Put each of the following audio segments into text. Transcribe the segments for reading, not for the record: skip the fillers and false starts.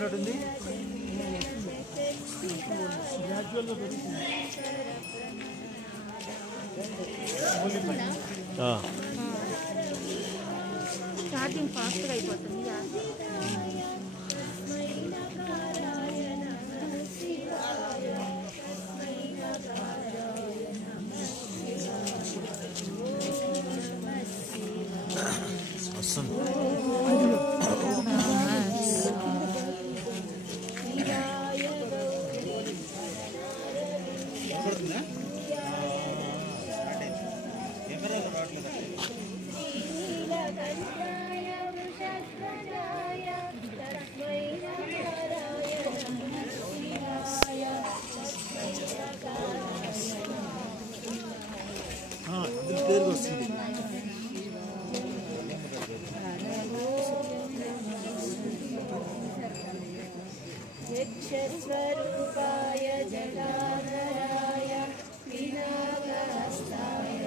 వచ్చినట్టుంది. ఛార్జింగ్ ఫాస్ట్గా అయిపోతుంది. వస్తుంది. పేరుగా వస్తుంది. स्वरूपाय जटाधराय विनागहस्ताय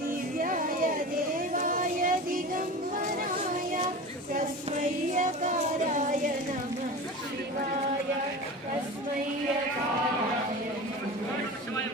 दिव्याय देवाय दिगम्बराय तस्मै यकाराय नमः शिवाय तस्मै यकाराय नमः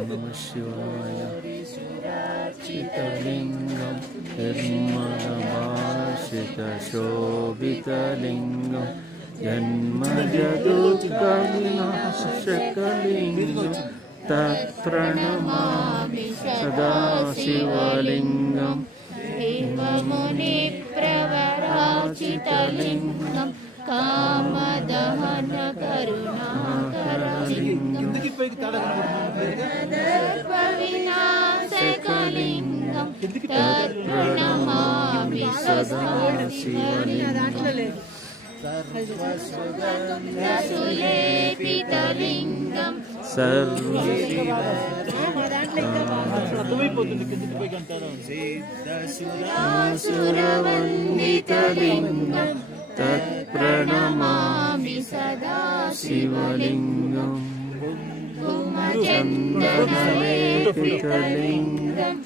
नमः शिवाय चितलिंगं निर्मलभाषितशोभितलिंगं जन्मजदुःखविनाशकलिंगं तत्प्रणमामि सदा शिवलिंगं हेममुनिप्रवराचितलिंगं कामदहन करुणाकरलिंगं विनाशकलिंगं तत्प्रणमामि सदा शिवलिंगं सर्वसुलेपितलिंगं सर्वसुरवन्दितलिंगं तत्प्रणमामि सदा शिवलिंगं कुमचन्दनलेपितलिंगं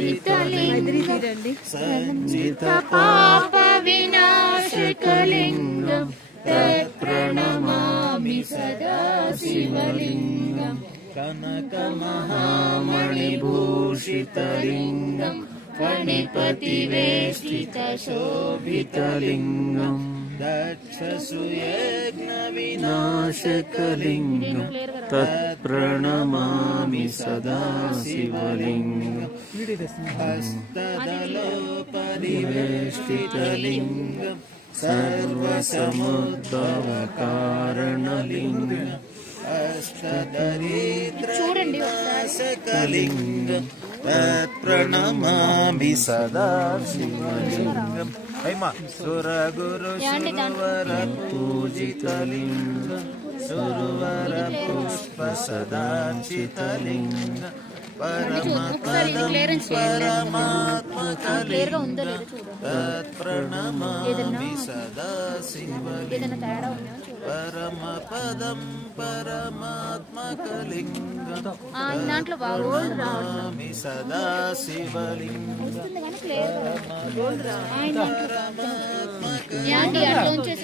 पंकजहारशोभितलिंगं संचितपापविनाशकलिंगं तत्प्रणमामि सदा शिवलिंगं कनकमहामणिभूषितलिंगं फणिपतिवेष्टितशोभितलिंगं दक्षसुयज्ञविनाशकलिंगं तत्प्रणमामि सदा शिवलिंगं हस्तदलोपरिवेष्टितलिंगं सर्वसमुद्भवकारणलिंगं अष्टदरिद्रविनाशकलिंगं तत्प्रणमामि सदा शिवलिंगं सुरगुरुसुरवरपूजितलिंगं सुरवरपुष्पसदार्चितलिंगं परमपदं परमात्मकलिंगं तत्प्रणमामि सदा शिवलिंगं परमपदं परमात्मकलिंगं तत्प्रणमामि सदा शिवलिंगं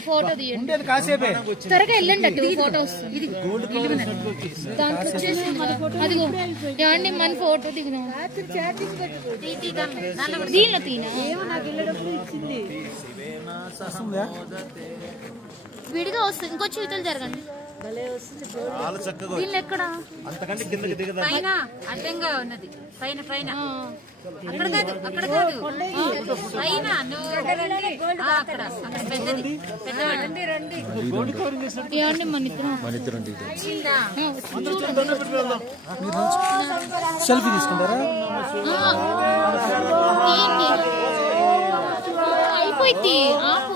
ఫోటో తీయండి త్వరగా వెళ్ళండి అటు ఫోటో వస్తుంది దాంట్లో వచ్చేసి అదిగో ఏమండి మన ఫోటో దిగుదాం దీనిలో తీనా విడిగా వస్తుంది ఇంకో చేతులు జరగండి దీనిలో ఎక్కడ అంతకంటే కిందకి దిగదా పైన అడ్డంగా ఉన్నది పైన పైన అక్కడ కాదు అక్కడ కాదు పైన అక్కడ పెద్దది పెద్దవాళ్ళండి రండి సెల్ఫీ తీసుకుంటారా అయిపోయింది ఆపు